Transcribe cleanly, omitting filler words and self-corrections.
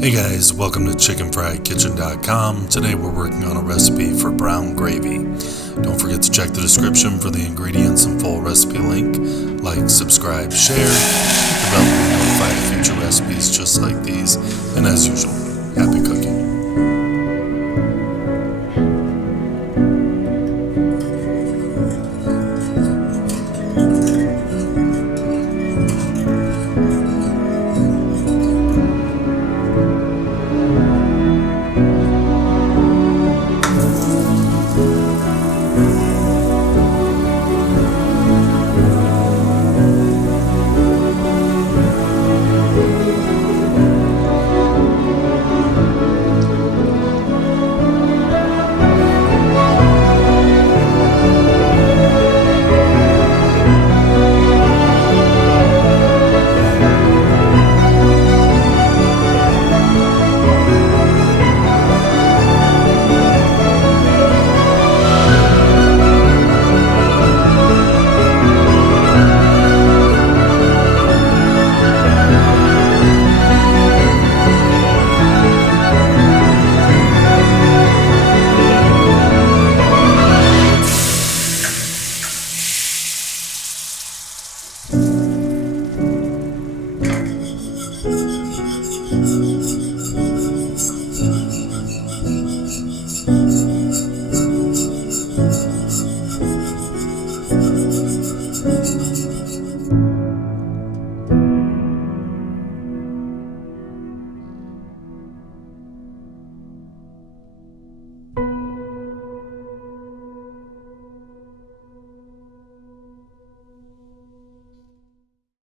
Hey guys, welcome to chickenfrykitchen.com. Today we're working on a recipe for brown gravy. Don't forget to check the description for the ingredients and full recipe link. Like, subscribe, share, hit the bell to be notified of future recipes just like these. And as usual, happy cooking.